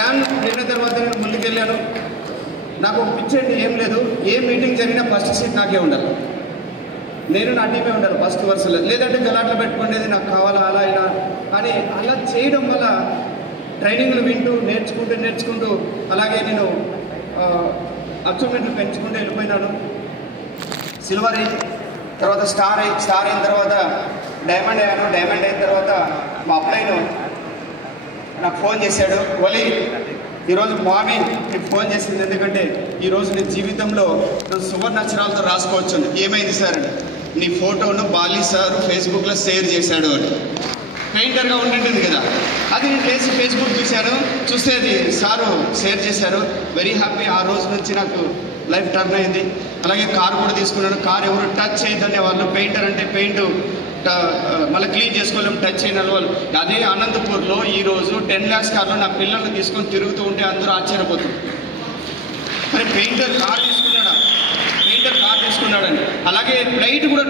Plan అయిన తర్వాత నేను ముందుకెళ్ళాను. నాకు పిచ్చేంటి ఏం లేదు, ఏ మీటింగ్ జరిగినా ఫస్ట్ సీట్ నాకే ఉండాలి, నేను నా టీమే ఉండాలి ఫస్ట్ వరుసలో, లేదంటే గలాట్లో పెట్టుకునేది నాకు కావాలా అలా అయినా. కానీ అలా చేయడం వల్ల ట్రైనింగ్లు వింటూ నేర్చుకుంటూ అలాగే నేను అచీవ్మెంట్లు పెంచుకుంటూ వెళ్ళిపోయినాను. సిల్వర్ అయ్యి తర్వాత స్టార్ అయిన తర్వాత డైమండ్ అయ్యాను. డైమండ్ అయిన తర్వాత మా అప్లైను నాకు ఫోన్ చేశాడు, వలి ఈరోజు మార్నింగ్ నీకు ఫోన్ చేసింది ఎందుకంటే ఈరోజు నీ జీవితంలో సువర్ణాక్షరాలతో రాసుకోవచ్చు. ఏమైంది సార్ అంటే, నీ ఫోటోను బాలీ సార్ ఫేస్బుక్లో షేర్ చేశాడు అని. పెయింటర్గా ఉంటుంటుంది కదా, అది నేను లేచి ఫేస్బుక్ చూస్తే అది సారు షేర్ చేశారు. Very happy. ఆ రోజు నుంచి నాకు లైఫ్ టర్న్ అయింది. అలాగే కారు కూడా తీసుకున్నాను. కారు ఎవరు టచ్ చేయదనే వాళ్ళు, పెయింటర్ అంటే పెయింట్ మళ్ళీ క్లీన్ చేసుకోలేము టచ్ అయిన వాళ్ళు. అదే అనంతపూర్లో ఈరోజు 10 lakhs కార్లో నా పిల్లల్ని తీసుకొని తిరుగుతూ ఉంటే అందరూ ఆశ్చర్యపోతారు, మరి పెయింటర్ కార్ తీసుకున్నాడని. అలాగే ఫ్లైట్ కూడా